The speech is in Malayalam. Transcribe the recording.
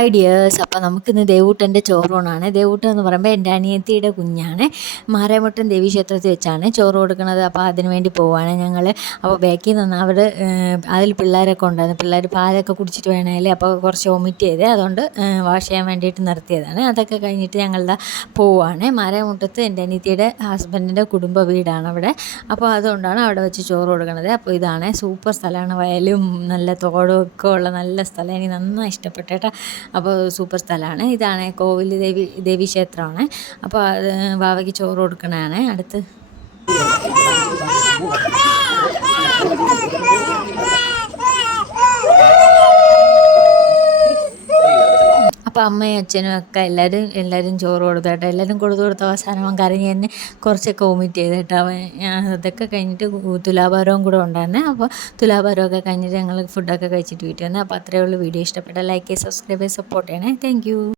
ഐഡിയേഴ്സ്. അപ്പോൾ നമുക്കിന്ന് ദേവൂട്ടൻ്റെ ചോറൂണാണ്. ദേവൂട്ടൻ എന്ന് പറയുമ്പോൾ എൻ്റെ അനിയത്തിയുടെ കുഞ്ഞാണ്. മാരാമട്ടം ദേവീക്ഷേത്രത്തിൽ വെച്ചാണ് ചോറ് കൊടുക്കുന്നത്. അപ്പോൾ അതിന് വേണ്ടി പോവുകയാണ് ഞങ്ങൾ. അപ്പോൾ ബാക്കിൽ നിന്ന് അവിടെ അതിൽ പിള്ളേരൊക്കെ ഉണ്ടായിരുന്നു. പിള്ളേർ പാലൊക്കെ കുടിച്ചിട്ട് വേണമല്ലേ, അപ്പോൾ കുറച്ച് വൊമിറ്റ് ചെയ്ത് അതുകൊണ്ട് വാഷ് ചെയ്യാൻ വേണ്ടിയിട്ട് നിർത്തിയതാണ്. അതൊക്കെ കഴിഞ്ഞിട്ട് ഞങ്ങളിതാ പോവുകയാണ്. മാരാമട്ടത്ത് എൻ്റെ അനിയത്തിയുടെ ഹസ്ബൻഡിൻ്റെ കുടുംബ വീടാണ് അവിടെ. അപ്പോൾ അതുകൊണ്ടാണ് അവിടെ വെച്ച് ചോറ് കൊടുക്കുന്നത്. അപ്പോൾ ഇതാണ് സൂപ്പർ സ്ഥലമാണ്. വയലും നല്ല തോടും ഒക്കെ ഉള്ള നല്ല സ്ഥലം. എനിക്ക് നന്നായി ഇഷ്ടപ്പെട്ടു കേട്ടോ. അപ്പോൾ സൂപ്പർ സ്ഥലമാണ്. ഇതാണ് കോവിൽ ദേവീക്ഷേത്രമാണ്. അപ്പോൾ അത് വാവയ്ക്ക് ചോറ് കൊടുക്കണതാണ് അടുത്ത്. അപ്പോൾ അമ്മയും അച്ഛനും ഒക്കെ എല്ലാവരും ചോറ് കൊടുത്തു കേട്ടോ. എല്ലാവരും കൊടുത്ത അവസാനം അവൻ കരഞ്ഞ് തന്നെ കുറച്ചൊക്കെ വൊമിറ്റ് ചെയ്ത് കേട്ടോ. അവൻ അതൊക്കെ കഴിഞ്ഞിട്ട് തുലാഭാരവും കൂടെ ഉണ്ടായിരുന്നേ. അപ്പോൾ തുലാഭാരമൊക്കെ കഴിഞ്ഞിട്ട് ഞങ്ങൾ ഫുഡൊക്കെ കഴിച്ചിട്ട് വീട്ടിൽ വന്നു. അപ്പോൾ അത്രയേ ഉള്ളൂ. വീഡിയോ ഇഷ്ടപ്പെട്ടാൽ ലൈക്ക് ചെയ്യുക, സബ്സ്ക്രൈബ് ചെയ്യുക, സപ്പോർട്ട് ചെയ്യണേ. Thank you.